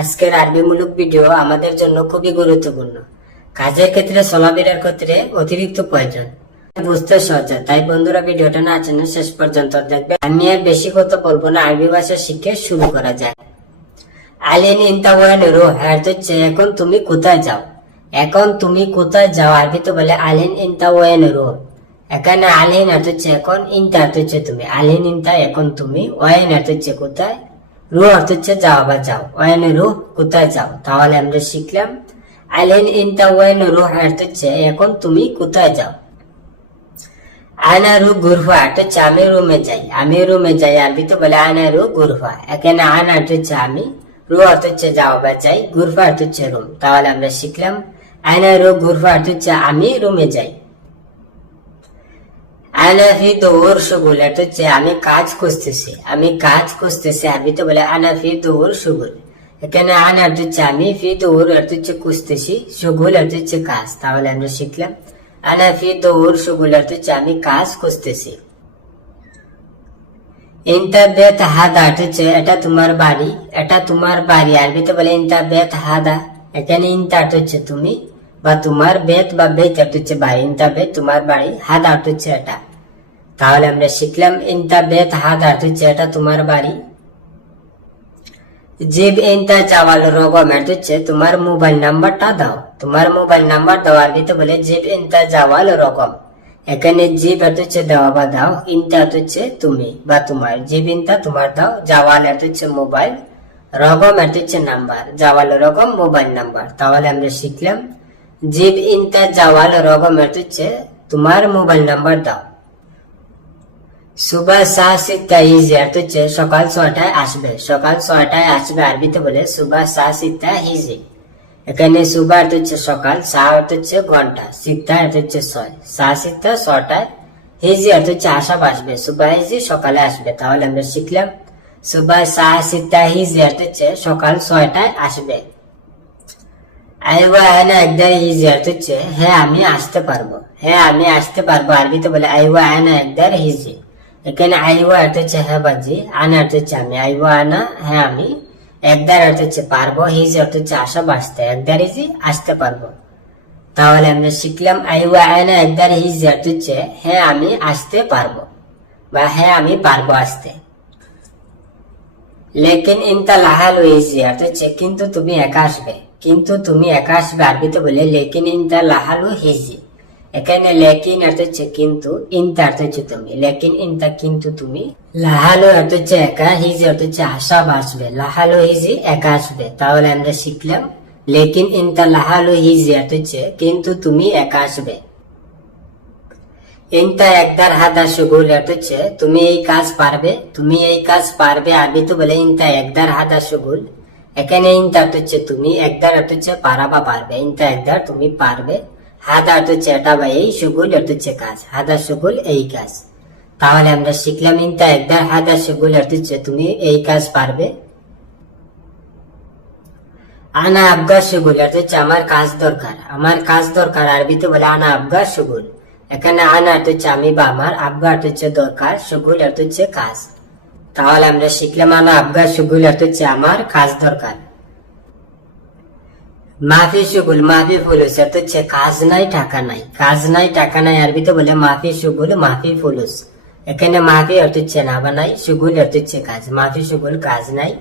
আজকের আরবিমূলক ভিডিও আমাদের জন্য খুবই গুরুত্বপূর্ণ। কাজের ক্ষেত্রে চলাফেরার ক্ষেত্রে অতিরিক্ত প্রয়োজন, বুঝতে সহজ। তাই বন্ধুরা ভিডিওটা না জানেন শেষ পর্যন্ত দেখবে। আমি আর বেশি কথা বলবো না, আরবি ভাষা শিখে শুরু করা যায়। আলিন ইনতা ওয়ান রুহ হচ্ছে এখন তুমি কোথায় যাও। এখন তুমি কোথায় যাও আরবিতে বলে আলিন ইনতা ওয়ান রুহ। এখানে আলিন হচ্ছে এখন, ইনতা হচ্ছে তুমি। আলিন ইনতা এখন তুমি, ওয়ান হচ্ছে কোথায়, রুহ হচ্ছে যাও বা যাও। ওয়ান রুহ কোথায় যাও। তাহলে আমরা শিখলাম আলিন ইনতা ওয়ান রুহ হচ্ছে এখন তুমি কোথায় যাও। আনা রু গুরফা হচ্ছে আমি রুমে যাই। আমি রুমে যাই আরবিতে বলে আনা রু গুরফা। এখানে আনা হচ্ছে আমি, রু হচ্ছে যাও বা যাই, গুরফা হচ্ছে রুম। তাহলে আমরা শিখলাম আনা রু গুরফা হচ্ছে আমি রুমে যাই। আনা ফি দৌর শুগুল হচ্ছে আমি কাজ খুঁজতেছি। আমি কাজ খুঁজতেছি আরবিতে বলে আনা ফি দৌর শুগুল। এখানে আনা হচ্ছে আমি, ফি দৌর হচ্ছে খুঁজতেছি, শুগুল হচ্ছে কাজ। তাহলে আমরা শিখলাম আনা ফি দৌর শুগুল হচ্ছে আমি কাজ খুঁজতেছি। ইনতা বেত হাদা হচ্ছে এটা তোমার বাড়ি। এটা তোমার বাড়ি আরবিতে বলে ইনতা বেত হাদা। এখানে ইনতা হচ্ছে তুমি বা তোমার, বেত বা বেত হচ্ছে বাড়ি। ইনতা বেত তোমার বাড়ি, হাদা হচ্ছে এটা। তাহলে আমরা শিখলাম ইনতা বেত হাদা হচ্ছে এটা তোমার বাড়ি। জিব ইনতা জাওয়াল রকম হচ্ছে তোমার মোবাইল নাম্বারটা দাও। তোমার মোবাইল নাম্বার দাও আরবিতে বলে জিব ইনতা জাওয়াল রকম। এখানে জিব হচ্ছে দেওয়া বা দাও, ইনতা হচ্ছে তুমি বা তোমার। জিব ইনতা তোমার দাও, জাওয়াল হচ্ছে মোবাইল, রকম হচ্ছে নাম্বার। জাওয়াল রকম মোবাইল নাম্বার। তাহলে আমরা শিখলাম জিব ইনতা জাওয়াল রকম হচ্ছে তোমার মোবাইল নাম্বার দাও। সুবাহ 6:30 হচ্ছে সকাল 6টায় আসবে। সকাল 6টায় আসবে আরবিতে বলে সুবাহ 6:30। এখানে সুবাহ হচ্ছে সকাল, সা হচ্ছে ঘন্টা, সিদ্ধা হচ্ছে 6, 6:30 হিজি হচ্ছে আসাব আসবে। সুবাহ হিজি সকালে আসবে। তাহলে আমরা শিখলাম সুবাহ 6:30 হচ্ছে সকাল 6টায় আসবে। আইওয়া আনা একদার হিজি হচ্ছে হ্যাঁ আমি আসতে পারবো। হ্যাঁ আমি আসতে পারবো আরবিতে বলে আইওয়া আনা একদার হিজি। এখানে আইওয়া হচ্ছে হ্যাঁ বাজি, আনা হচ্ছে আমি। আইওয়া আনা হ্যাঁ আমি, একদার হচ্ছে পারবো, হিজি হচ্ছে আসা আসতে, একদার হিজি আসতে পারবো। তাহলে আমরা শিখলাম আইওয়া আনা একদার হিজি হচ্ছে হ্যাঁ আমি আসতে পারবো বা হ্যাঁ আমি পারবো আসতে। লেকিন ইনতা লাহাল হিজি হচ্ছে কিন্তু তুমি একা আসবে। কিন্তু তুমি একা আসবে আরবিতে বলে লেকিন ইনতা লাহাল হিজি। এখানে লেকিন হচ্ছে কিন্তু, ইনতা হচ্ছে তুমি। লেকিন ইনতা কিন্তু তুমি, লাহালো হচ্ছে একা, হিজি হচ্ছে আসা আসবে। লাহালো হিজি একা আসবে। তাহলে আমরা শিখলাম লেকিন ইনতা লাহালো হিজি হচ্ছে কিন্তু তুমি একা আসবে। ইনতা একদার হাদা শুগুল হচ্ছে তুমি এই কাজ পারবে। তুমি এই কাজ পারবে আরবিতে বলে ইনতা একদার হাদা শুগুল। এখানে ইনতা হচ্ছে তুমি, একদার হচ্ছে পারা বা পারবে। ইনতা একদার তুমি পারবে, হাদা হচ্ছে এটা বা এই, শুগুল হচ্ছে কাজ। হাদা শুগুল এই কাজ। তাহলে আমরা শিখলাম ইনতা একদার হাদা শুগুল হচ্ছে তুমি এই কাজ পারবে। আনা আবগা শুগুল হচ্ছে আমার কাজ দরকার। আমার কাজ দরকার আরবিতে বলে আনা আবগা শুগুল। এখানে আনা হচ্ছে আমি বা আমার, আবগা হচ্ছে দরকার, শুগুল হচ্ছে কাজ। তাহলে আমরা শিখলাম আনা আবগা শুগুল হচ্ছে আমার কাজ দরকার। মাফি শুগুল মাফি ফুলুস হচ্ছে কাজ নাই টাকা নাই। কাজ নাই টাকা নাই আরবিতে বলে মাফি শুগুল মাফি ফুলুস। এখানে মাফি হচ্ছে না বা নাই, শুগুল হচ্ছে কাজ। মাফি শুগুল কাজ নাই,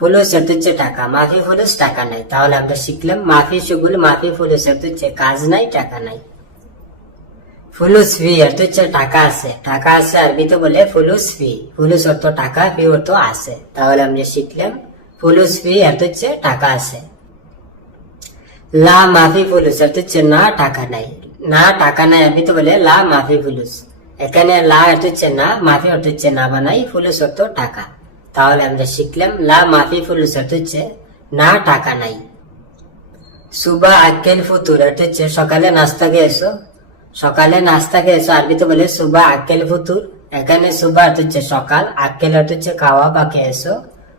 ফুলুস হচ্ছে টাকা, মাফি ফুলুস টাকা নাই। তাহলে আমরা শিখলাম মাফি শুগুল মাফি ফুলুস হচ্ছে কাজ নাই টাকা নাই। ফুলুস ফি হচ্ছে টাকা আছে। টাকা আছে আরবিতে বলে ফুলুস ফি। ফুলুস অর্থ টাকা, ফি অর্থ আছে। তাহলে আমরা শিখলাম ফুলুস ফি হচ্ছে টাকা আছে। লা মাফি ফুলুস হচ্ছে না টাকা নাই। না টাকা নাই আরবিতে বলে লা মাফি ফুলুস। এখানে লা হচ্ছে না, মাফি হচ্ছে না বানাই, ফুলুস অর্থ টাকা। তাহলে আমরা শিখলাম লা মাফি ফুলুস হচ্ছে না টাকা নাই। সুবা আক্কেল ফুতুর হচ্ছে সকালে নাস্তা খেয়েছো। সকালে নাস্তা খেয়েছো আরবিতে বলে সুবা আক্কেল ফুতুর। এখানে সুবা হচ্ছে সকাল, আক্কেল হচ্ছে খাওয়া বা খেয়েছো,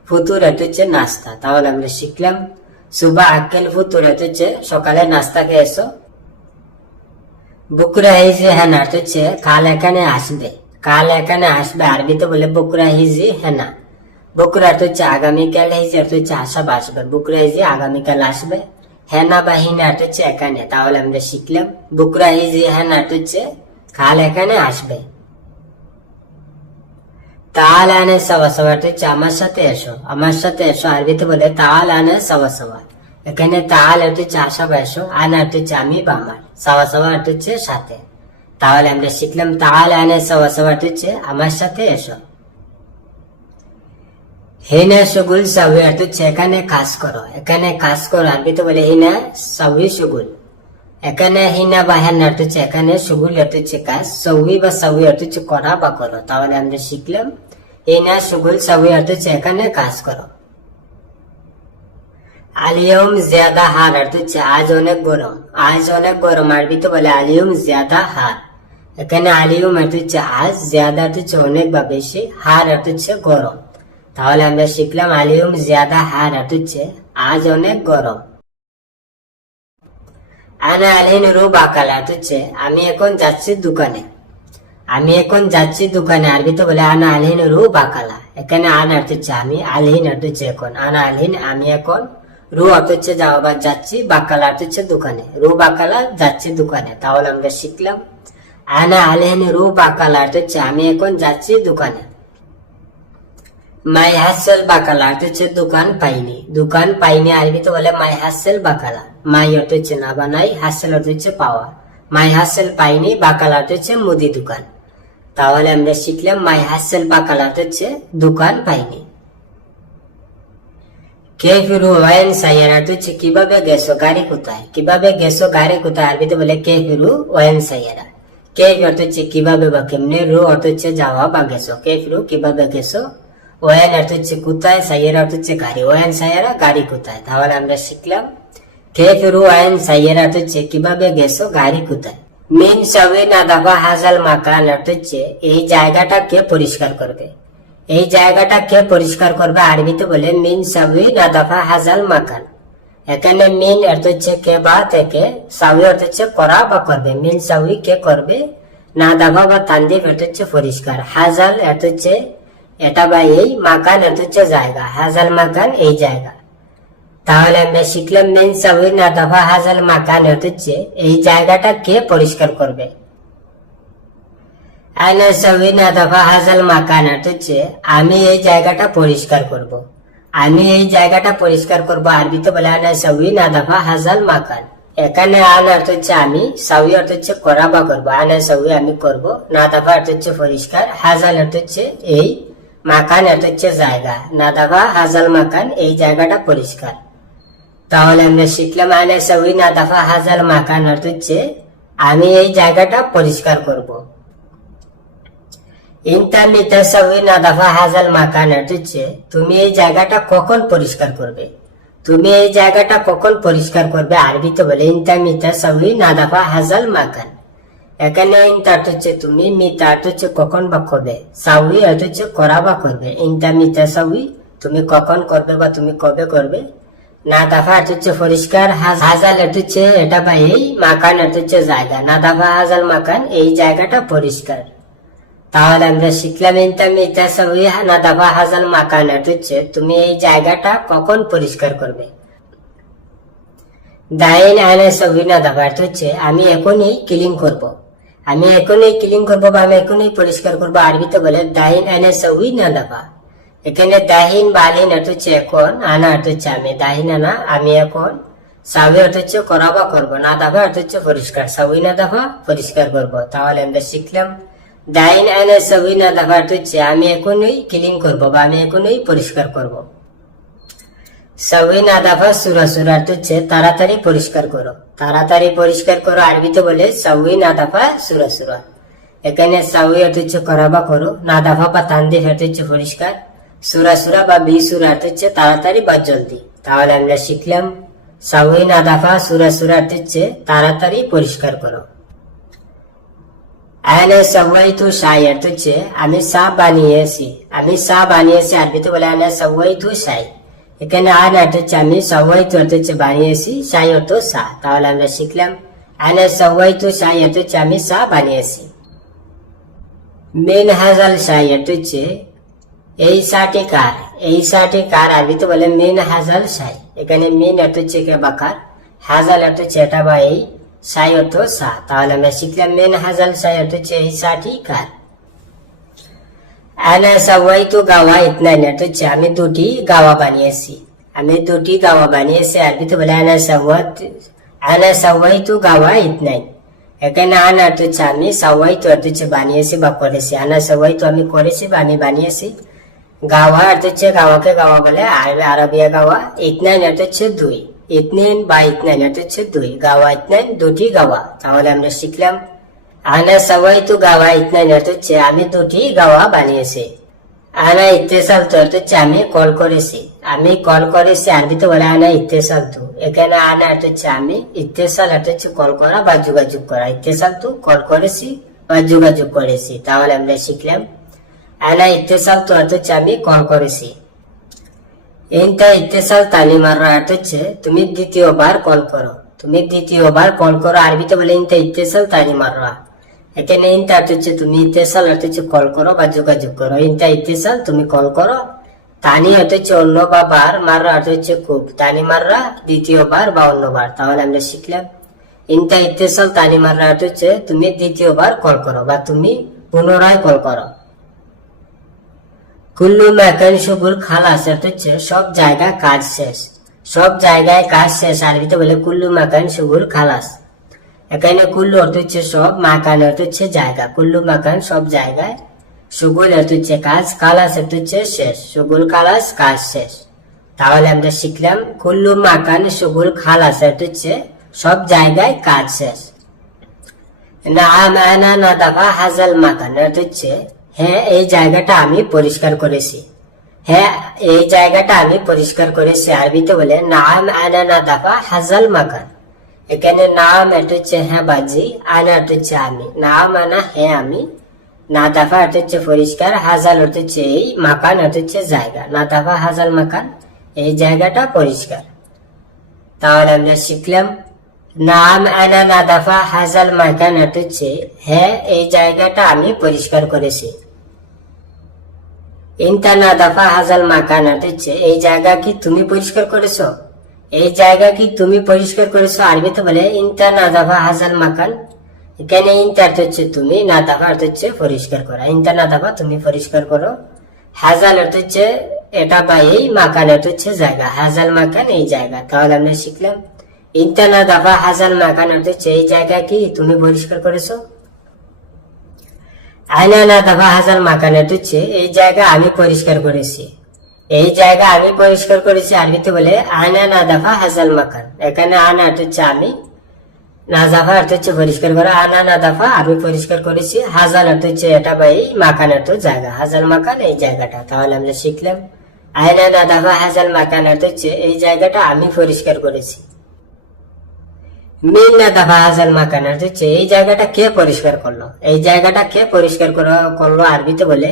ফুতুর হচ্ছে নাস্তা। তাহলে আমরা শিখলাম সুবা আক্কেল ফুতুর হচ্ছে সকালে নাস্তা খেয়েছো। বুকরা হিজি হেনা হচ্ছে কাল এখানে আসবে। কাল এখানে আসবে আরবিতে বলে বুকরা হিজি হেনা। বুকরা অর্থ হচ্ছে আগামীকাল, হেজি অর্থ হচ্ছে আশা আসবে, বুকরা হেজি আগামীকাল আসবে, হেনা বা হিনা অর্থ হচ্ছে এখানে। তাহলে আমরা শিখলাম বুকরা হেজি হেনা অর্থ হচ্ছে কাল এখানে আসবে। তাল আনে সওয়া সওয়া অর্থ হচ্ছে আমার সাথে এসো, আমার সাথে এসো আরবিতে বলে তাল আনে সওয়া সওয়া। এখানে তাল অর্থ হচ্ছে আসা বা এসো, আনা অর্থ হচ্ছে আমি বা আমার, সওয়া সওয়া অর্থ হচ্ছে সাথে। তাহলে আমরা শিখলাম তাল আনে সওয়া সওয়া অর্থ হচ্ছে আমার সাথে এসো। হিনা শুগুল সাউই অর্থ হচ্ছে এখানে কাজ করো, এখানে কাজ করো আরবিতে বলে হিনা সাউই শুগুল। এখানে হিনা বা হেনা অর্থ হচ্ছে এখানে, শুগুল অর্থ হচ্ছে কাজ, সউই বা সাউই অর্থ হচ্ছে করা বা করো। তাহলে আমরা শিখলাম হিনা শুগুল সাউই অর্থ হচ্ছে এখানে কাজ করো। আলিয়ম জিয়াদা হার অর্থ হচ্ছে আজ অনেক গরম, আজ অনেক গরম আরবিতে বলে আলিয়ম জিয়াদা হার। এখানে আলিয়ম অর্থ হচ্ছে আজ, জিয়াদা অর্থ হচ্ছে অনেক বা বেশি, হার অর্থ হচ্ছে গরম। তাহলে আমরা শিখলাম আলিয়ম জিয়াদা হার অর্থ হচ্ছে আজ অনেক গরম। আনা আলহিন রু বাকাল অর্থ হচ্ছে আমি এখন যাচ্ছি দোকানে, আমি এখন যাচ্ছি দোকানে আরবিতে বলে আনা আলহিন রু বাকালা। এখানে আনা অর্থ হচ্ছে আমি, আলহিন অর্থ হচ্ছে এখন, আনা আলহিন আমি এখন, রু অর্থ হচ্ছে যাওয়া বা যাচ্ছি, বাকালা অর্থ হচ্ছে দোকানে, রু বাকালা যাচ্ছি দোকানে। তাহলে আমরা শিখলাম আনা আলহিন রু বাকালা অর্থ হচ্ছে আমি এখন যাচ্ছি দোকানে। মাই হাসেল বাকালা অর্থ হচ্ছে দোকান পাইনি, দোকান পাইনি আরবিতে বলে মাই হাসেল বাকালা। মাই অর্থ হচ্ছে না বা নাই, হাসেল অর্থ হচ্ছে পাওয়া, মাই হাসেল পাইনি, বাকালা অর্থ হচ্ছে মুদি দোকান। তাহলে আমরা শিখলাম মাই হাসেল বাকালা অর্থ হচ্ছে দোকান পাইনি। কেফিরু ওয়াইন সাইয়ারা অর্থ হচ্ছে কিভাবে গেছো, গাড়ি কোথায়, কিভাবে গেছো গাড়ি কোথায় আরবিতে বলে কেফিরু ওয়াইন সাইয়ারা। কেফ অর্থ হচ্ছে কিভাবে বা কেমনে, রু অর্থ হচ্ছে যাওয়া বা গেছো, কেফিরু কিভাবে গেছো, ওয়াইন অর্থ হচ্ছে কোথায়, সাইয়ারা অর্থ হচ্ছে গাড়ি, ওয়াইন সাইয়ারা গাড়ি কোথায়। তাহলে আমরা শিখলাম কেফিরু ওয়াইন সাইয়ারা অর্থ হচ্ছে কিভাবে গেছো গাড়ি কোথায়। মিন সাউই নাদাফা হাজাল মাকান অর্থ হচ্ছে এই জায়গাটা কে পরিষ্কার করবে, এই জায়গাটা কে পরিষ্কার করবে আরবিতে বলে মিন সাউই নাদাফা হাজাল মাকান। এখানে মিন অর্থ হচ্ছে কে বা থেকে, সাউই অর্থ হচ্ছে করা বা করবে, মিন সাউই কে করবে, নাদাফা বা তানজিফ অর্থ হচ্ছে পরিষ্কার, হাজাল অর্থ হচ্ছে এটা বা এই, মাকান অর্থ হচ্ছে জায়গা, হাজাল মাকান এই জায়গা। তাহলে আমরা শিখলাম মিন সাউই নাদাফা হাজাল মাকান অর্থ হচ্ছে এই জায়গাটা কে পরিষ্কার করবে। আনা সাউই নাদাফা হাজাল মাকান অর্থ হচ্ছে আমি এই জায়গাটা পরিষ্কার করব, আমি এই জায়গাটা পরিষ্কার করব আরবিতে বলে আনা সাউই নাদাফা হাজাল মাকান। এখানে আন অর্থ হচ্ছে আমি, সাউই অর্থ হচ্ছে করা বা করবো, আনা সাউই আমি করব, নাদাফা অর্থ হচ্ছে পরিষ্কার, হাজাল অর্থ হচ্ছে এই, মাকান অর্থ হচ্ছে জায়গা, নাদাফা হাজাল মাকান এই জায়গাটা পরিষ্কার। তাহলে আমরা শিখলাম আনা সাউই নাদাফা হাজাল মাকান অর্থ হচ্ছে আমি এই জায়গাটা পরিষ্কার করব। ইনতা মিতা সাউই নাদাফা হাজাল মাকান অর্থ হচ্ছে তুমি এই জায়গাটা কখন পরিষ্কার করবে, তুমি এই জায়গাটা কখন পরিষ্কার করবে আরবিতে বলে ইনতা মিতা সাউই নাদাফা হাজাল মাকান। এখানে ইনতা অর্থ হচ্ছে তুমি, মিতা অর্থ হচ্ছে কখন বা কবে, সাউই অর্থ হচ্ছে করা বা করবে, ইনতা মিতা সাউই তুমি কখন করবে বা তুমি কবে করবে, নাদাফা অর্থ হচ্ছে পরিষ্কার, হাজাল অর্থ হচ্ছে এটা বা এই, মাকান অর্থ হচ্ছে জায়গা, নাদাফা হাজাল মাকান এই জায়গাটা পরিষ্কার। তাহলে আমরা শিখলাম ইনতা মিতা সাউই নাদাফা হাজাল মাকান অর্থ হচ্ছে তুমি এই জায়গাটা কখন পরিষ্কার করবে। দাইন আনা সাউই নাদাফা অর্থ হচ্ছে আমি এখনই ক্লিন করব, আমি এখনই ক্লিন করবো বা আমি এখনই পরিষ্কার করবো আরবিতে বলে দাইন আনা সাউই নাদাফা। এখানে দাহিন বালিন অর্থ হচ্ছে এখন, আনা অর্থ হচ্ছে আমি, দাহিন আনা আমি এখন, সাউই অর্থ হচ্ছে করা বা করবো, নাদাফা অর্থ হচ্ছে পরিষ্কার, সাউই নাদাফা পরিষ্কার করবো। তাহলে আমরা শিখলাম দাইন আনা সাউই নাদাফা অর্থ হচ্ছে আমি এখনই ক্লিন করবো বা আমি এখনই পরিষ্কার করব। সাউই নাদাফা সুরা সুরা অর্থ হচ্ছে তাড়াতাড়ি পরিষ্কার করো, তাড়াতাড়ি পরিষ্কার করো আরবিতে বলে সাউই নাদাফা সুরা সুরা। এখানে সাউই অর্থ হচ্ছে করা বা করো, নাদাফা বা তানজিফ অর্থ হচ্ছে পরিষ্কার, সুরা সুরা বা বি সুরা অর্থ হচ্ছে তাড়াতাড়ি বা জলদি। তাহলে আমরা শিখলাম সাউই নাদাফা সুরা সুরা অর্থ হচ্ছে তাড়াতাড়ি পরিষ্কার করো। আনা সাওয়াইতু শাই অর্থ হচ্ছে আমি চা বানিয়েছি, আমি চা বানিয়েছি আরবিতে বলে আনা সাওয়াইতু শাই। এখানে আনা অর্থ হচ্ছে আমি, সাওয়াইতু অর্থ হচ্ছে বানিয়েছি, শাই অর্থ চা। তাহলে আমরা শিখলাম আনা সাওয়াইতু শাই অর্থ হচ্ছে আমি চা বানিয়েছি। মিন হাজাল শাই অর্থ হচ্ছে এই শাটি কার, এই শাটি কার আরবিতে বলে মিন হাজাল সাই। এখানে মিন অর্থ হচ্ছে বাকার, হাজাল অর্থ হচ্ছে এটা বা এই, সাই অর্থ সা। তাহলে আমরা শিখলাম মিন হাজাল সাই অর্থ হচ্ছে এই শাটি কার। আনা সাওয়াইতু গাওয়া ইতনাইন অর্থ হচ্ছে আমি দুটি গাওয়া বানিয়েছি, আমি দুটি গাওয়া বানিয়েছি। আরবিতে বলে আনা সাওয়াইতু গাওয়া ইতনাইন। এখানে আনা অর্থ হচ্ছে আমি, সাওয়াইতু অর্থ হচ্ছে বানিয়েছি বা করেছি। আনা সাওয়াইতু আমি করেছি বা আমি বানিয়েছি। গাওয়া অর্থ হচ্ছে গাওয়াকে গাওয়া বলে আরবিয়া গাওয়া। ইতনাইন অর্থ হচ্ছে দুই, ইতনাইন বা ইতনাইন অর্থ হচ্ছে দুই, গাওয়া ইতনাইন দুটি গাওয়া। তাহলে আমরা শিখলাম আনা সাওয়াইতু গাওয়া ইতনাইন অর্থ হচ্ছে আমি দুটি গাওয়া বানিয়েছি। আনা ইত্তেসালতু অর্থ হচ্ছে আমি কল করেছি, আমি কল করেছি। আরবিতে বলে আনা ইত্তেসালতু। এখানে আনা অর্থ হচ্ছে আমি, ইত্তেসাল অর্থ হচ্ছে কল করা বা যোগাযোগ করা। ইত্তেসালতু কল করেছি বা যোগাযোগ করেছি। তাহলে আমরা শিখলাম আনা ইত্তেসালতু অর্থ হচ্ছে আমি কল করেছি। ইনতা ইত্তেসাল তানি মাররা অর্থ হচ্ছে তুমি দ্বিতীয়বার কল করো, তুমি দ্বিতীয়বার কল করো। আরবিতে বলে ইনতা ইত্তেসাল তানি মাররা। এখানে ইনতা অর্থ হচ্ছে তুমি, ইত্তেসাল অর্থ হচ্ছে কল করো বা যোগাযোগ করো। ইনতা ইত্তেসাল তুমি কল করো, তানি অর্থ হচ্ছে অন্য বা বার, মাররা অর্থ হচ্ছে খুব। তানি মাররা দ্বিতীয়বার বা অন্যবার। তাহলে আমরা শিখলাম ইনতা ইত্তেসাল তানি মাররা অর্থ হচ্ছে তুমি দ্বিতীয়বার কল করো বা তুমি পুনরায় কল করো। কুল্লু মাকান শুগুল খালাস অর্থ হচ্ছে সব জায়গায় কাজ শেষ, সব জায়গায় কাজ শেষ। আরবিতে বলে কুল্লু মাকান শুগুল খালাস। এখানে কুল্লু অর্থ হচ্ছে সব, মাকান অর্থ হচ্ছে জায়গা। কুল্লু মাকান সব জায়গায়, শুগুল অর্থ হচ্ছে কাজ, খালাস অর্থ হচ্ছে শেষ। শুগুল খালাস কাজ শেষ। তাহলে আমরা শিখলাম কুল্লু মাকান শুগুল খালাস অর্থ হচ্ছে সব জায়গায় কাজ শেষ। নাআম আনা নাদাফা হাজাল মাকান অর্থ হচ্ছে হ্যাঁ এই জায়গাটা আমি পরিষ্কার করেছি, হ্যাঁ এই জায়গাটা আমি পরিষ্কার করেছি। আরবিতে বলে নাআম আনা নাদাফা হাজাল মাকান। এখানে নাম এটা হচ্ছে হ্যাঁ বাজি, আনা অর্থ হচ্ছে আমি। নাম আনা হ্যাঁ আমি, নাদাফা অর্থ হচ্ছে পরিষ্কার, হাজাল অর্থ হচ্ছে এই, মাকান অর্থ হচ্ছে জায়গা। নাদাফা হাজাল মাকান এই জায়গাটা পরিষ্কার। তাহলে আমরা শিখলাম নাম আনা নাদাফা হাজাল মাকান অর্থ হচ্ছে হ্যাঁ এই জায়গাটা আমি পরিষ্কার করেছি। ইনতা নাদাফা হাজাল মাকান অর্থ হচ্ছে এই জায়গা কি তুমি পরিষ্কার করেছো, এই জায়গা কি তুমি পরিষ্কার করেছো। আরবিতে বলে ইনতা নাদাফা হাজাল মাকান। এখানে ইনতা অর্থ হচ্ছে তুমি, নাদাফা অর্থ হচ্ছে পরিষ্কার করা। ইনতা নাদাফা তুমি পরিষ্কার করো, হাজাল অর্থ হচ্ছে এটা বা এই, মাকান অর্থ হচ্ছে জায়গা। হাজাল মাকান এই জায়গা। তাহলে আমরা শিখলাম ইনতা নাদাফা হাজাল মাকান অর্থ হচ্ছে এই জায়গা কি তুমি পরিষ্কার করেছো। আয়না নাদাফা হাজাল মাকান অর্থ হচ্ছে এই জায়গা আমি পরিষ্কার করেছি, এই জায়গা আমি পরিষ্কার করেছি। আরবিতে বলে আনা নাদাফা হাজাল মাকান। এখানে আনা অর্থ হচ্ছে আমি, নাজাফা অর্থ হচ্ছে পরিষ্কার করা। আনা নাদাফা আমি পরিষ্কার করেছি, হাজাল অর্থ হচ্ছে এটা বা এই, মাকান অর্থ জায়গা। হাজাল মাকান এই জায়গাটা। তাহলে আমরা শিখলাম আয়না নাদাফা হাজাল মাকান অর্থ হচ্ছে এই জায়গাটা আমি পরিষ্কার করেছি। মিন নাদাফা হাজাল মাকান অর্থ হচ্ছে এই জায়গাটা কে পরিষ্কার করলো, এই জায়গাটা কে পরিষ্কার করলো। আরবিতে বলে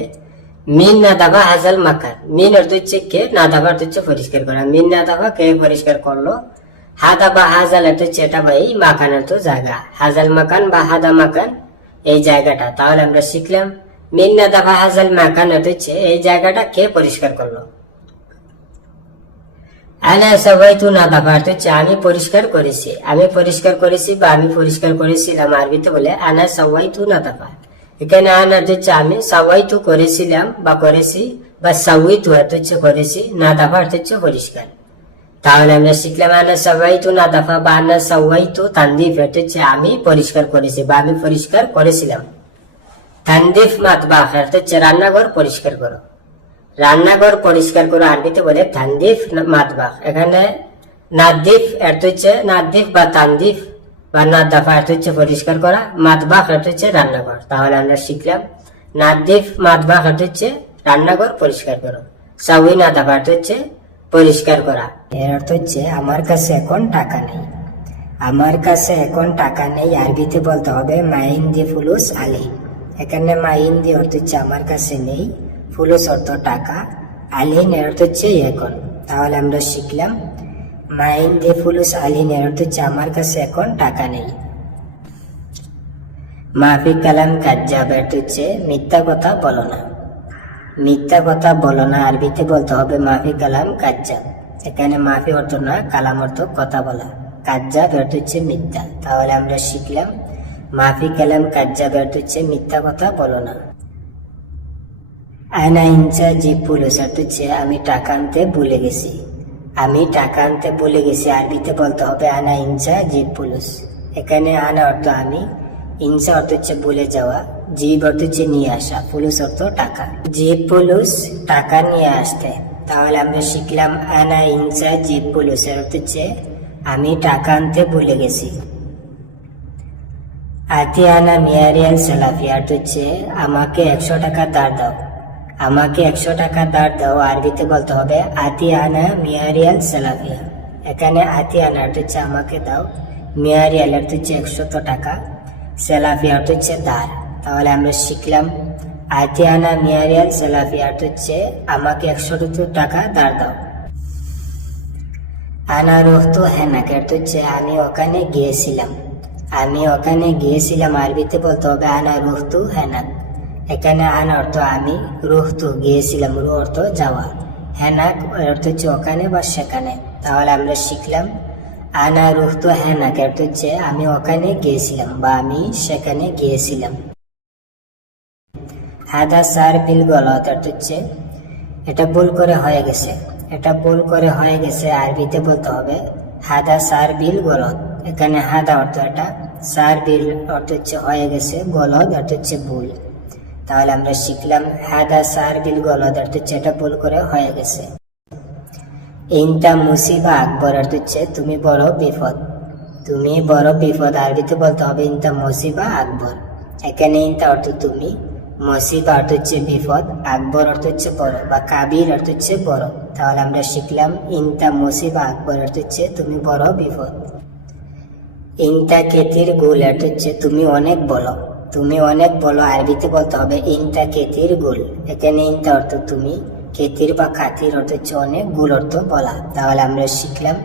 মিন নাদাফা হাজাল মাকান। মিন অর্থ হচ্ছে কে, নাদাফা অর্থ হচ্ছে পরিষ্কার করা। মিন নাদাফা কে পরিষ্কার করলো। হাদা বা হাজাল অর্থ হচ্ছে এটা বা এই, মাকান অর্থ জায়গা। হাজাল মাকান বা হাদা মাকান এই জায়গাটা। তাহলে আমরা শিখলাম মিন নাদাফা হাজাল মাকান অর্থ হচ্ছে এই জায়গাটা কে পরিষ্কার করলো। আনা সাওয়াইতু নাদাফা অর্থ হচ্ছে আমি পরিষ্কার করেছি, আমি পরিষ্কার করেছি বা আমি পরিষ্কার করেছিলাম। আরবিতে বলে আনা সাওয়াইতু নাদাফা। এখানে আনা অর্থ হচ্ছে আমি, সাওয়াইতু করেছিলাম বা করেছি, বা সাওয়াইতু অর্থ হচ্ছে করেছি, নাদাফা অর্থ হচ্ছে পরিষ্কার। তাহলে আমরা শিখলাম আনা সাওয়াইতু নাদাফা বা আনা সাওয়াইতু তানদিফ অর্থ হচ্ছে আমি পরিষ্কার করেছি বা আমি পরিষ্কার করেছিলাম। তানদিফ মাতবাখ অর্থ হচ্ছে রান্নাঘর পরিষ্কার করো, রান্নাঘর পরিষ্কার করো। আরবিতে বলে তানদিফ মাতবাখ। এখানে নাদিফ অর্থ হচ্ছে, নাদিফ বা তানদিফ বা নাদাফা অর্থ হচ্ছে পরিষ্কার করা, মাতবাখ অর্থ হচ্ছে রান্নাঘর। তাহলে আমরা শিখলাম নাদিফ মাতবাখ অর্থ হচ্ছে রান্নাঘর পরিষ্কার করো, সাউই নাদাফা অর্থ হচ্ছে পরিষ্কার করা। এর অর্থ হচ্ছে আমার কাছে এখন টাকা নেই, আমার কাছে এখন টাকা নেই। আরবিতে বলতে হবে মাইন দি ফুলুস আলি। এখানে মাইন দি অর্থ হচ্ছে আমার কাছে নেই, ফুলুস অর্থ টাকা, আলিন এর অর্থ হচ্ছে এখন। তাহলে আমরা শিখলাম মাইন দি ফুলুস আলিন এর অর্থ হচ্ছে আমার কাছে এখন টাকা নেই। মাফি কালাম কাজ্জাব অর্থ হচ্ছে মিথ্যা কথা বলো না, মিথ্যা কথা বলো না আরবিতে বলতে হবে মাফি কালাম কাজ্জাব। এখানে মাফি অর্থ না, কালাম অর্থ কথা বলা, কাজ্জাব অর্থ হচ্ছে মিথ্যা। তাহলে আমরা শিখলাম মাফি কালাম কাজ্জাব অর্থ হচ্ছে মিথ্যা কথা বলো না। আয়না ইনচা জি পুলিশ অর্থ হচ্ছে আমি টাকা আনতে ভুলে গেছি। আমি টাকা আনতে ভুলে গেছি আরবিতে বলতে হবে আনা ইনচা জি পুলিশ। এখানে আনা অর্থ আমি, ইনচা অর্থ হচ্ছে ভুলে যাওয়া, জিব অর্থ হচ্ছে নিয়ে আসা, পুলিশ অর্থ টাকা। জিব পুলিশ টাকা নিয়ে আসতে। তাহলে আমরা শিখলাম আনা ইনচা জিব পুলিশ অর্থ হচ্ছে আমি টাকা আনতে ভুলে গেছি। আতি আনা মিয়ারিয়াল সালাফিয়া অর্থ হচ্ছে আমাকে 100 টাকা ধার দাও। আমাকে 100 টাকা ধার দাও আরবিতে বলতে হবে আতি আনা মিয়ারিয়াল সালাফিয়া। এখানে আতি আনা অর্থ হচ্ছে আমাকে দাও, মিয়ারিয়াল অর্থ হচ্ছে 100 টাকা, সালাফিয়া অর্থ হচ্ছে ধার। তাহলে আমরা শিখলাম আতি আনা মিয়ারিয়াল সালাফিয়া অর্থ হচ্ছে আমাকে 100 টাকা ধার দাও। আনা রুহতু হেনাক অর্থ হচ্ছে আমি ওখানে গিয়েছিলাম। আমি ওখানে গিয়েছিলাম আরবিতে বলতে হবে আনা রুহতু হেনাক। এখানে আনা অর্থ আমি, রুহতু গিয়েছিলাম, রু অর্থ যাওয়া, হেনাক অর্থ হচ্ছে ওখানে বা সেখানে। তাহলে আমরা শিখলাম আনা রুহতু হেনাক অর্থ হচ্ছে আমি ওখানে গিয়েছিলাম বা আমি সেখানে গিয়েছিলাম। হাদা সার বিল গলত অর্থ হচ্ছে এটা ভুল করে হয়ে গেছে। এটা ভুল করে হয়ে গেছে আরবিতে বলতে হবে হাদা সার বিল গলত। এখানে হাদা অর্থ এটা, সার বিল অর্থ হচ্ছে হয়ে গেছে, গলত অর্থ হচ্ছে ভুল। তাহলে আমরা শিখলাম হাদা সার বিল গলত অর্থ হচ্ছে এটা ভুল করে হয়ে গেছে। ইনতা মুসিবা আকবর অর্থ হচ্ছে তুমি বড় বিপদ। তুমি বড় বিপদ আরবিতে বলতে হবে ইনতা মুসিবা আকবর। এখানে ইনতা অর্থ তুমি, মুসিবা অর্থ হচ্ছে বিপদ, আকবর অর্থ হচ্ছে বড় বা কাবির অর্থ হচ্ছে বড়। তাহলে আমরা শিখলাম ইনতা মুসিবা আকবর অর্থ হচ্ছে তুমি বড় বিপদ। ইনতা কেতির গুল অর্থ হচ্ছে তুমি অনেক বলো। তুমি অনেক বলো আরবিতে বলতে হবে ইনতা কেতির গুল। এখানে ইনতা অর্থ তুমি, কেতির বা খাতির অর্থ হচ্ছে অনেক, গুল অর্থ বলা। তাহলে আমরা শিখলাম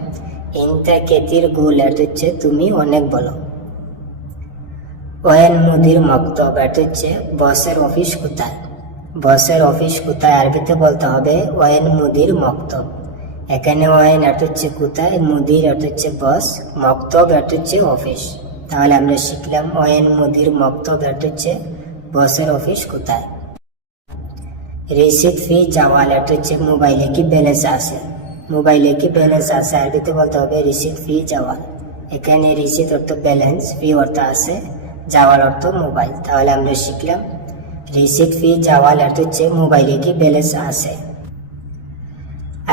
ইনতা কেতির গুল অর্থ হচ্ছে তুমি অনেক বলো। ওয়েন মুদির মক্তব অর্থ হচ্ছে বসের অফিস কোথায়। বসের অফিস কোথায় আরবিতে বলতে হবে ওয়েন মুদির মক্তব। এখানে ওয়েন অর্থ হচ্ছে কোথায়, মুদির অর্থ হচ্ছে বস, মক্তব অর্থ হচ্ছে অফিস। তাহলে আমরা শিখলাম ওয়েন মুদির মক্তব অর্থ হচ্ছে বসের অফিস কোথায়। রিসিট ফি জাওয়াল অর্থ হচ্ছে মোবাইলে কি ব্যালেন্স আছে। মোবাইলে কি ব্যালেন্স আছে আরবিতে বলতে হবে রিসিট ফি জাওয়াল। এখানে রিসিট অর্থ ব্যালেন্স, ফি অর্থ আছে, জাওয়াল অর্থ মোবাইল। তাহলে আমরা শিখলাম রিসিট ফি জাওয়াল অর্থ হচ্ছে মোবাইলে কি ব্যালেন্স আছে।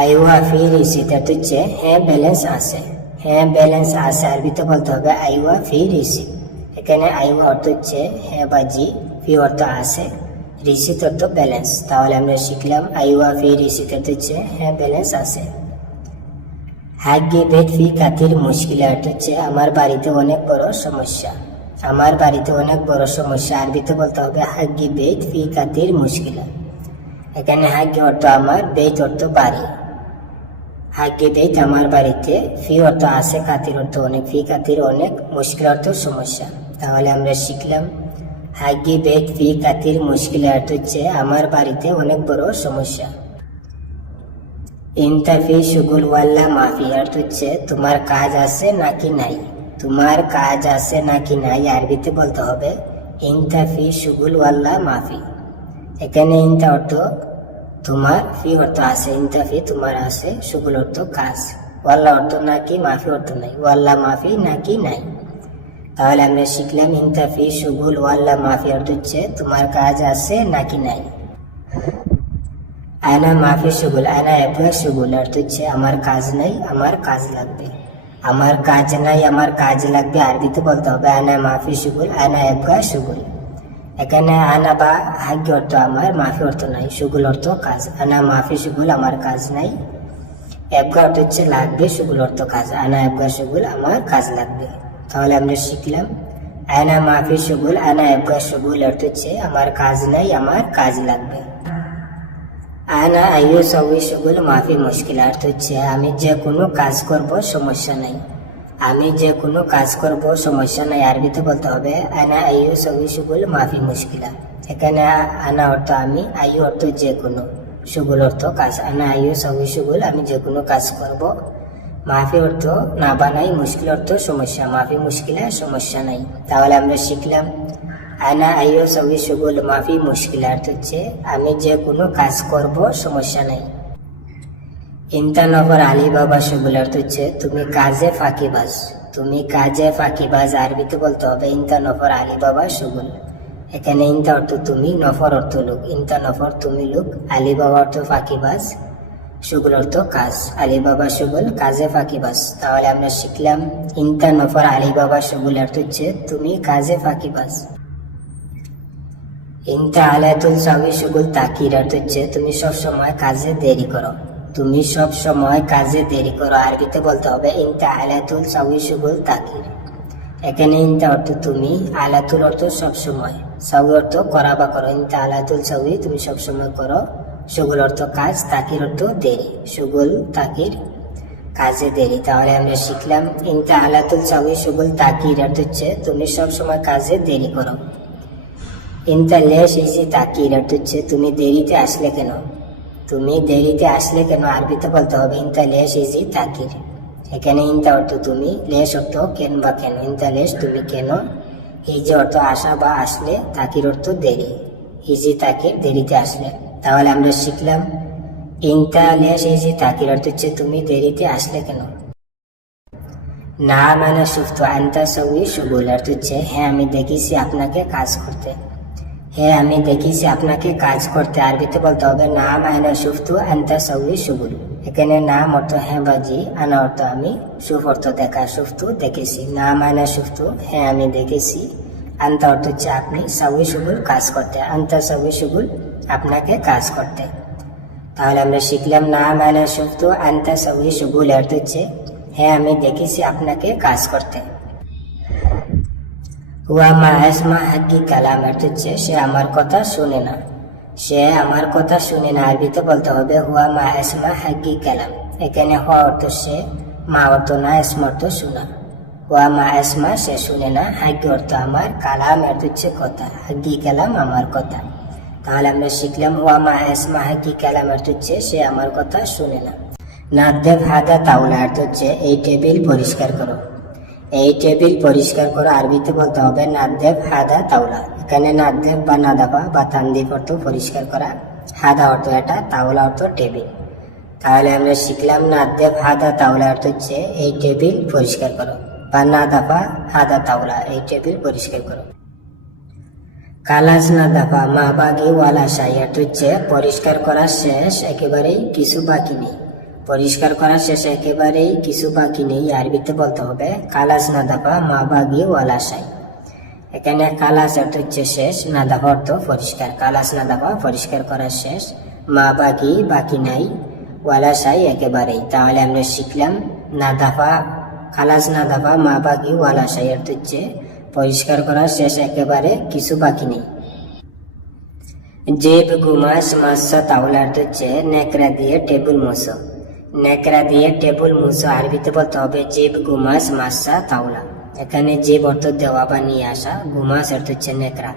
আইওয়া ফি রিসিট অর্থ হচ্ছে হ্যাঁ ব্যালেন্স আছে। হ্যাঁ ব্যালেন্স আছে আরবিতে বলতে হবে আইওয়া ফি রিসিট। এখানে আইওয়া অর্থ হচ্ছে হ্যাঁ বা জি, ফি অর্থ আছে, রিসিট অর্থ ব্যালেন্স। তাহলে আমরা শিখলাম আইওয়া ফি রিসিট অর্থ হচ্ছে হ্যাঁ ব্যালেন্স আছে। হাগ্গি বেদ ফি কাতির মুশকিল অর্থ হচ্ছে আমার বাড়িতে অনেক বড় সমস্যা। আমার বাড়িতে অনেক বড় সমস্যা আরবিতে বলতে হবে হাগ্গি বেদ ফি কাতির মুশকিলা। এখানে হাগ্গি অর্থ আমার, বেদ অর্থ বাড়ি। হাগ্গি বেদ আমার বাড়িতে, ফি অর্থ আছে, কাতির অর্থ অনেক, ফি কাতির অনেক, মুশকিল অর্থ সমস্যা। তাহলে আমরা শিখলাম হাগ্গি বেদ ফি কাতির মুশকিল অর্থ হচ্ছে আমার বাড়িতে অনেক বড় সমস্যা। ইনতা ফি শুগুল ওয়াল্লা মাফি অর্থ হচ্ছে তোমার কাজ আছে নাকি নাই। তোমার কাজ আছে নাকি নাই আরবিতে বলতে হবে ইনতা ফি শুগুল ওয়াল্লা মাফি। এখানে ইনতা অর্থ তোমার, ফি অর্থ আছে, ইনতা ফি তোমার আছে, শুগুল অর্থ কাজ, ওয়াল্লা অর্থ নাকি, মাফি অর্থ নাই, ওয়াল্লা মাফি নাকি নাই। তাহলে আমরা শিখলাম ইনতা ফি শুগুল ওয়াল্লা মাফি অর্থ হচ্ছে তোমার কাজ আছে নাকি নাই। আয়না মাফি শুগুল, আয়না এবগা শুগুল অর্থ হচ্ছে আমার কাজ নাই, আমার কাজ লাগবে। আমার কাজ নাই, আমার কাজ লাগবে আরবিতে বলতে হবে আয়না মাফি শুগুল, আয়না এবগা শুগুল। এখানে আনা বা হাগ্য অর্থ আমার, মাফি অর্থ নাই, শুগুল অর্থ কাজ। আনা মাফি শুগুল আমার কাজ নাই, এবগা অর্থ হচ্ছে লাগবে, শুগুল অর্থ কাজ। আনা এবগা শুগুল আমার কাজ লাগবে। তাহলে আমরা শিখলাম আয়না মাফি শুগুল, আনা এবগা শুগুল অর্থ হচ্ছে আমার কাজ নাই, আমার কাজ লাগবে। আনা আয়ু সবই শুগুল মাফি মুশকিল অর্থ হচ্ছে আমি যে কোনো কাজ করব সমস্যা নাই। আমি যে কোনো কাজ করব সমস্যা নাই আরবিতে বলতে হবে আনা আয়ু সবই শুগুল মাফি মুশকিলা। এখানে আনা অর্থ আমি, আয়ু অর্থ যে কোনো, সুগুল অর্থ কাজ। আনা আয়ু সবই সুগুল, আমি যে কোনো কাজ করব। মাফি অর্থ না বানাই, মুশকিল অর্থ সমস্যা, মাফি মুশকিলা সমস্যা নাই। তাহলে আমরা শিখলাম আনা আয়ু সবই সুগুল মাফি মুশকিল অর্থ হচ্ছে আমি যে কোনো কাজ করব, সমস্যা নাই। ইনতা নফর আলী বাবা সুগুল অর্থ হচ্ছে তুমি কাজে ফাঁকিবাজ, তুমি কাজে ফাঁকিবাজ। আরবিতে বলতে হবে ইনতা নফর আলী বাবা সুগুল। এখানে ইনতা অর্থ তুমি, নফর অর্থ লোক। ইনতা নফর তুমি লোক, আলী বাবা অর্থ ফাঁকিবাজ, সুগুল অর্থ কাজ। আলী বাবা সুগুল কাজে ফাঁকিবাজ। তাহলে আমরা শিখলাম ইনতা নফর আলী বাবা সুগুল অর্থ হচ্ছে তুমি কাজে ফাঁকিবাজ। ইনতা আলাতুল সাবি সুগুল তাকির অর্থ হচ্ছে তুমি সব সময় কাজে দেরি করো, তুমি সব সময় কাজে দেরি করো। আরবিতে বলতে হবে ইনতা আলাতুল সাবি সুগুল তাকির। এখানে ইনতা অর্থ তুমি, আলাতুল অর্থ সব সময়, সাবি অর্থ করা বা করো। ইনতা আলাতুল সাবি তুমি সব সময় করো, সুগুল অর্থ কাজ, তাকির অর্থ দেরি, সুগুল তাকির কাজে দেরি। তাহলে আমরা শিখলাম ইনতা আলাতুল সাবি সুগুল তাকির অর্থ হচ্ছে তুমি সব সময় কাজে দেরি করো। ইনতা লেশ ইজি তাকির অর্থ হচ্ছে তুমি দেরিতে আসলে কেন, তুমি দেরিতে আসলে কেন। আরবিতে বলতে হবে ইনতা লেশ ইজি তাকির। এখানে ইনতা অর্থ তুমি, লেশ অর্থ কেন বা কেন। ইনতা লেশ তুমি কেন, ইজি অর্থ আসা বা আসলে, তাকির অর্থ দেরি, ইজি তাকির দেরিতে আসলে। তাহলে আমরা শিখলাম ইনতা লেশ ইজি তাকির অর্থ হচ্ছে তুমি দেরিতে আসলে কেন। না মানে সুফত আনতা সবই সুগুল অর্থ হচ্ছে হ্যাঁ আমি দেখেছি আপনাকে কাজ করতে, হ্যাঁ আমি দেখেছি আপনাকে কাজ করতে। আরবিতে বলতে হবে না মানে সুফতু আনতা সবই সুগুল। এখানে নাম অর্থ হ্যাঁ বাজি, আনা অর্থ আমি, সুফ অর্থ দেখা, সুফতু দেখেছি। না মানে সুফতু হ্যাঁ আমি দেখেছি, আনতা অর্থ হচ্ছে আপনি, সবই সুগুল কাজ করতে, আনতা সবই সুগুল আপনাকে কাজ করতে। তাহলে আমরা শিখলাম না মানে সুফতু আনতা সবই সুগুল অর্থ হচ্ছে হ্যাঁ আমি দেখেছি আপনাকে কাজ করতে। হুয়া মা আসমা হাক্কি কালাম অর্থ হচ্ছে সে আমার কথা শুনে না, সে আমার কথা শুনে না। আরবিতে বলতে হবে হুয়া মা আসমা হাক্কি কালাম। এখানে হুয়া অর্থ সে, মা অর্থ না, আসমা অর্থ শোনা। হুয়া মা আসমা সে শুনে না, হাক্কি অর্থ আমার, কালাম অর্থ হচ্ছে কথা, হাক্কি কালাম আমার কথা। তাহলে আমরা শিখলাম হুয়া মা আসমা হাক্কি কালাম অর্থ হচ্ছে সে আমার কথা শুনে না। নাদ্দেব হাদা তাওলা অর্থ হচ্ছে এই টেবিল পরিষ্কার করো, এই টেবিল পরিষ্কার করো। আরবিতে বলতে হবে নাদ্দেব হাদা তাওলা। এখানে নাদ্দেব বা নাদাবা বা তানদিব অর্থ পরিষ্কার করা, হাদা অর্থ এটা, তাওলা অর্থ টেবিল। তাহলে আমরা শিখলাম নাদ্দেব হাদা তাওলা অর্থ হচ্ছে এই টেবিল পরিষ্কার করো, বা নাদাবা হাদা তাওলা এই টেবিল পরিষ্কার করো। কালাস নাদাবা মা বাগি ওয়ালা শাই অর্থ হচ্ছে পরিষ্কার করা শেষ, একেবারেই কিছু বাকি নেই, পরিষ্কার করা শেষ একেবারেই কিছু বাকি নেই। আরবিতে বলতে হবে কালাস নাদাবা মা বাগি ওয়ালা শাই। এখানে কালাস অর্থ হচ্ছে শেষ, নাদাবা অর্থ পরিষ্কার। কালাস নাদাবা পরিষ্কার করা শেষ, মা বাগি বাকি নাই, ওয়ালা শাই একেবারেই। তাহলে আমরা শিখলাম নাদাবা, কালাস নাদাবা মা বাগি ওয়ালা শাই অর্থ হচ্ছে পরিষ্কার করা শেষ, একেবারে কিছু বাকি নেই। জেব গুমাস মাসা তাওলা অর্থ হচ্ছে নেকড়া দিয়ে টেবিল মুছো, নেকড়া দিয়ে টেবিল মুছো। আরবিতে বলতে হবে জেব গুমাস মাসা তাওলা। এখানে জেব অর্থ দেওয়া বা নিয়ে আসা, গুমাস অর্থ হচ্ছে নেকড়া,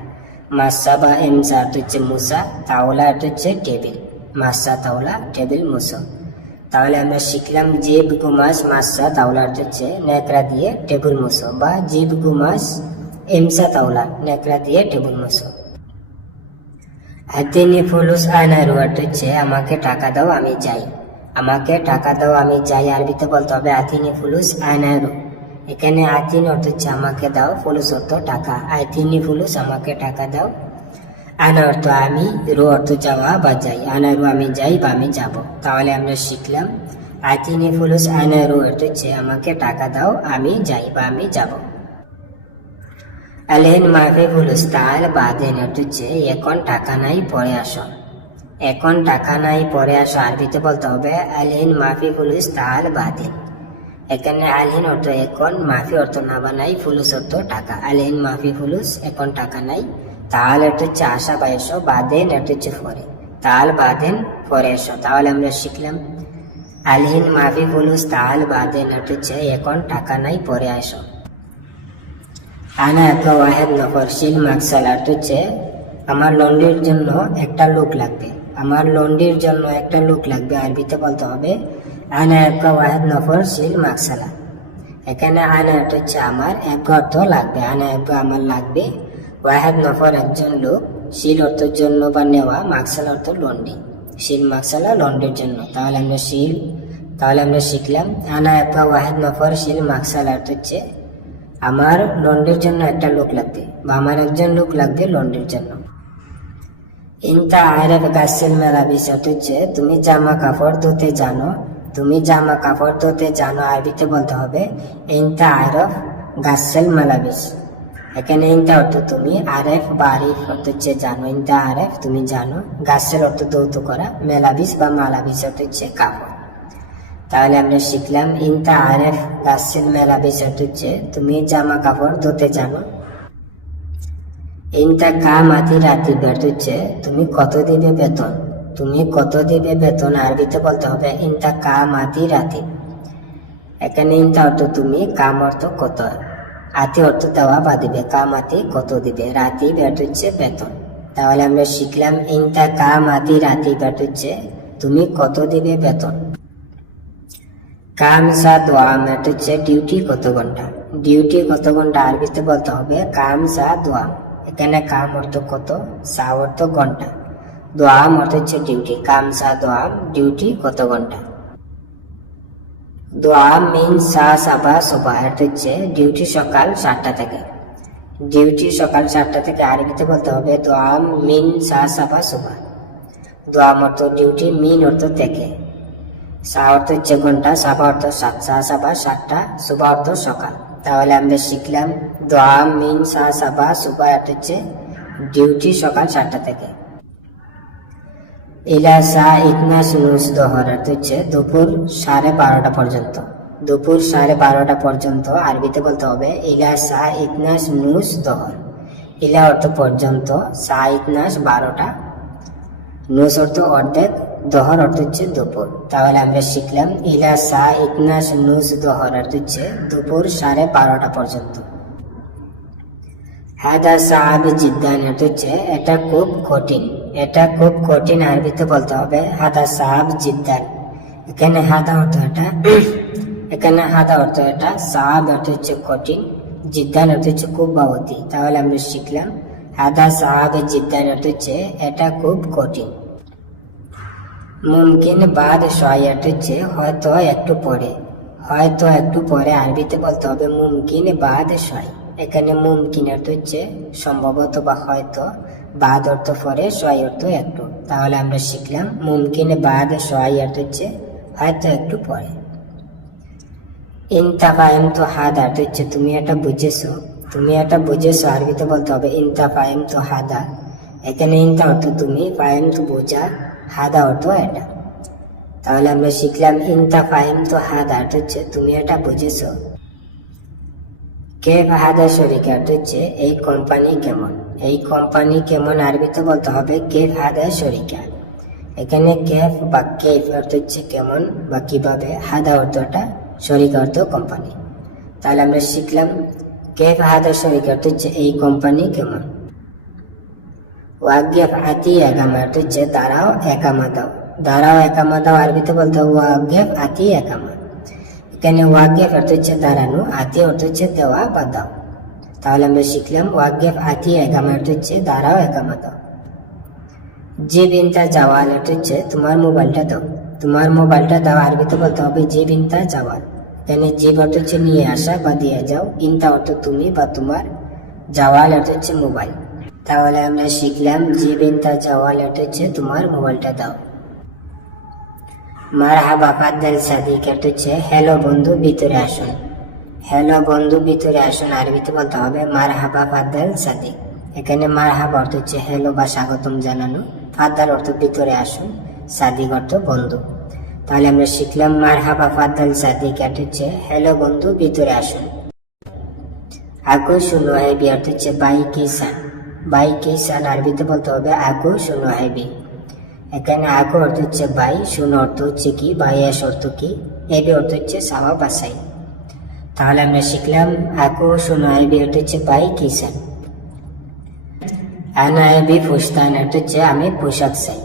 মাসা বা এমসা অর্থ হচ্ছে মুসা, তাওলা অর্থ হচ্ছে টেবিল, মাসা তাওলা টেবিল মুছো। তাহলে আমরা শিখলাম জেব গুমাস মাসা তাওলা অর্থ হচ্ছে নেকড়া দিয়ে টেবিল মুছো, বা জেব গুমাস এমসা তাওলা নেকড়া দিয়ে টেবিল মুছো। আতিনি ফুলুস আনারু অর্থ হচ্ছে আমাকে টাকা দাও আমি যাই, আমাকে টাকা দাও আমি যাই। আরবিতে বলতে হবে আতিনি ফুলুস আনারু। এখানে আতিন অর্থ হচ্ছে আমাকে দাও, ফুলুস অর্থ টাকা, আতিনি ফুলুস আমাকে টাকা দাও, আনা অর্থ আমি, রু অর্থ যাওয়া বা যাই, আনারু আমি যাই বা আমি যাব। তাহলে আমরা শিখলাম আতিনি ফুলুস আনারু অর্থ হচ্ছে আমাকে টাকা দাও আমি যাই বা আমি যাব। আলেন মাফি ফুলুস তাল বাদেন অর্থ হচ্ছে এখন টাকা নাই পরে আসো, এখন টাকা নাই পরে আসো। আরবিতে বলতে হবে আলেন মাফি ফুলুস তাল বাদেন। এখানে আলহিন অর্থ এখন, মাফি অর্থ না বা নাই, ফুলুস অর্থ টাকা। আলহিন মাফি ফুলুস এখন টাকা নাই, তাল অর্থ হচ্ছে আসা বা এসো, বাদেন অর্থ হচ্ছে পরে, তাল বাদেন পরে এসো। তাহলে আমরা শিখলাম আলহিন মাফি ফুলুস তাল বাদেন অর্থ হচ্ছে এখন টাকা নাই পরে আসো। আনা একা ওয়াহেদ নফর শিল মাকসাল অর্থ হচ্ছে আমার লন্ড্রির জন্য একটা লোক লাগবে। আমার লন্ড্রির জন্য একটা লোক লাগবে আরবিতে বলতে হবে আনা আবগা ওয়াহিদ নফর শিল মাকসালা। এখানে আনা হচ্ছে আমার, আবগা অর্থ লাগবে, আনা আবগা আমার লাগবে, ওয়াহিদ নফর একজন লোক, শিল অর্থের জন্য বা নেওয়া, মাকসালা অর্থ লন্ড্রি, শিল মাকসালা লন্ড্রির জন্য। তাহলে আমরা শিখলাম আনা আবগা ওয়াহিদ নফর শিল মাকসালা অর্থ হচ্ছে আমার লন্ড্রির জন্য একটা লোক লাগবে বা আমার একজন লোক লাগবে লন্ড্রির জন্য। ইনতা আরফ গাসিল মালাবিস অর্থ হচ্ছে তুমি জামা কাপড় ধুতে জানো, তুমি জামা কাপড় ধুতে জানো আরবিতে বলতে হবে ইনতা আরফ গাসিল মালাবিস। এখানে ইনতা অর্থ তুমি, আরফ বা আরিফ অর্থ হচ্ছে জানো, ইনতা আরফ তুমি জানো, গাসিল অর্থ ধৌত করা, মেলাবিস বা মালাবিস অর্থ হচ্ছে কাপড়। তাহলে আমরা শিখলাম ইনতা আরফ গাসিল মেলাবিস অর্থ হচ্ছে তুমি জামা কাপড় ধুতে জানো। ইনতা কাম আতি রাতি অর্থ হচ্ছে তুমি কত দিবে বেতন, তুমি কত দিবে বেতন আরবিতে বলতে হবে ইনতা কাম আতি রাতি। এখানে ইনতা অর্থ তুমি, কাম অর্থ কত, আতি অর্থ দেওয়া বা দিবে, কাম আতি কত দিবে, রাতি অর্থ হচ্ছে বেতন। তাহলে আমরা শিখলাম ইনতা কাম আতি রাতি অর্থ হচ্ছে তুমি কত দিবে বেতন। কাম সা দোয়াম অর্থ হচ্ছে ডিউটি কত ঘন্টা, ডিউটি কত ঘন্টা আরবিতে বলতে হবে কাম সা দোয়াম। এখানে কাম অর্থ কত, সা অর্থ ঘন্টা, দোয়াম অর্থ হচ্ছে ডিউটি, কাম সা দোয়াম ডিউটি কত ঘন্টা। দোয়াম মিন সা সাবা সোবা অর্থ হচ্ছে ডিউটি সকাল 7টা থেকে, ডিউটি সকাল 7টা থেকে আরবিতে বলতে হবে দোয়াম মিন সা সাবা সোবা। দোয়াম অর্থ ডিউটি, মিন অর্থ থেকে, সা অর্থ হচ্ছে ঘন্টা, সাবা অর্থ 7, সা সাবা 7টা, সুবা অর্থ সকাল। তাহলে আমরা শিখলাম দোয়াম মিন সা সাবা সুবা অর্থ হচ্ছে ডিউটি সকাল 7টা থেকে। ইলা সা ইতনা সুনুস দোহর অর্থ হচ্ছে দুপুর 12:30 পর্যন্ত, দুপুর 12:30 পর্যন্ত আরবিতে বলতে হবে ইলা সা ইতনা সুনুস দোহর। ইলা অর্থ পর্যন্ত, সা ইতনাস 12টা, নুস অর্থ অর্ধেক, দোহর অর্থ হচ্ছে দুপুর। তাহলে আমরা শিখলাম ইলা সা ইতনাস নুস দোহর অর্থ হচ্ছে দুপুর 12:30 পর্যন্ত। হাদা সাহাব জিদ্দান অর্থ হচ্ছে এটা খুব কঠিন, এটা খুব কঠিন আরবিতে বলতে হবে হাদা সাহাব জিদ্দান। এখানে হাদা অর্থ এটা, এখানে হাদা অর্থ এটা, সাহাব অর্থ হচ্ছে কঠিন, জিদ্দান অর্থ হচ্ছে খুব বা অতি। তাহলে আমরা শিখলাম হাদা সাহাব জিদ্দান অর্থ হচ্ছে এটা খুব কঠিন। মুমকিন বাদ শয় অর্থ হচ্ছে হয়তো একটু পরে, হয়তো একটু পরে আরবিতে বলতে হবে মুমকিন বাদ শয়। এখানে মুমকিন অর্থ হচ্ছে সম্ভবত বা হয়তো, বাদ অর্থ পরে, শয় অর্থ একটু। তাহলে আমরা শিখলাম মুমকিন বাদ শয় অর্থ হচ্ছে হয়তো একটু পরে। ইনতা ফাহিম তো হাদা অর্থ হচ্ছে তুমি এটা বুঝেছো, তুমি এটা বুঝেছো আরবিতে বলতে হবে ইনতা ফাহিম তো হাদা। এখানে ইনতা অর্থ তুমি, ফাহিম তো বোঝা, হাদা অর্থ এটা। তাহলে আমরা শিখলাম ইনতা ফাহিম তো হাদা অর্থ হচ্ছে তুমি এটা বুঝেছো। কেফ হাদা শরিকা অর্থ হচ্ছে এই কোম্পানি কেমন, এই কোম্পানি কেমন আরবিতে বলতে হবে কেফ হাদা শরিকা। এখানে কেফ বা কেফ অর্থ হচ্ছে কেমন বা কিভাবে, হাদা অর্থটা, শরিকা অর্থ কোম্পানি। তাহলে আমরা শিখলাম কেফ হাদা শরিকা অর্থ হচ্ছে এই কোম্পানি কেমন। ওয়াগিফ আতি একামা অর্থ হচ্ছে দাঁড়াও একামা দাও, দাঁড়াও একামা দাও আরবিতে বলতে হবে ওয়াগিফ আতি একামা। এখানে ওয়াগিফ অর্থ হচ্ছে দাঁড়ানো, আতি অর্থ হচ্ছে দেওয়া বা দাও। তাহলে আমরা শিখলাম ওয়াগিফ আতি একামা অর্থ হচ্ছে দাঁড়াও একামা দাও। যে বিনতা জাওয়াল অর্থ হচ্ছে তোমার মোবাইলটা দাও, তোমার মোবাইলটা দাও আরবিতে বলতে হবে যে বিনতা জাওয়াল। এখানে যে অর্থ হচ্ছে নিয়ে আসা বা দিয়ে যাও, ইনতা অর্থ তুমি বা তোমার, জাওয়াল অর্থ হচ্ছে মোবাইল। তাহলে আমরা শিখলাম যে বিনতা জাওয়াল অর্থ হচ্ছে তোমার মোবাইলটা দাও। মারহাবা ফাদ্দাল সাদিক অর্থ হচ্ছে হ্যালো বন্ধু ভিতরে আসুন, হ্যালো বন্ধু ভিতরে আসুন আরবিতে বলতে হবে মারহাবা ফাদ্দাল সাদিক। এখানে মারহাবা অর্থ হচ্ছে হ্যালো বা স্বাগতম জানানো, ফাদ্দাল অর্থ ভিতরে আসুন, সাদিক অর্থ বন্ধু। তাহলে আমরা শিখলাম মারহাবা ফাদ্দাল সাদিক অর্থ হচ্ছে হ্যালো বন্ধু ভিতরে আসুন। আকু শুনো হেবি অর্থ হচ্ছে বাই কিসান, বাই কিসান আরবিতে বলতে হবে আকু শুনো হেবি। এখানে আকু অর্থ হচ্ছে বাই, শুনো অর্থ হচ্ছে কি, বাই এস অর্থ কি, হেবি অর্থ হচ্ছে সাওয়া বাসাই। তাহলে আমরা শিখলাম আকু শুনো হেবি অর্থ হচ্ছে বাই কিসান। আনা এবি ফুস্তান অর্থ হচ্ছে আমি পোশাক চাই।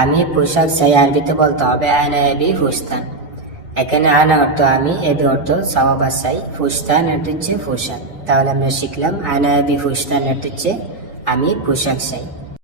আমি পোশাক চাই আরবিতে বলতে হবে আনা এবি ফুস্তান। এখানে আনা অর্থ আমি, এবি অর্থ চাওয়া বা চাই, ফুস্তান অর্থ হচ্ছে পোশাক। তাহলে আমরা শিখলাম আনা এবি ফুস্তান অর্থ হচ্ছে আমি পোশাক চাই।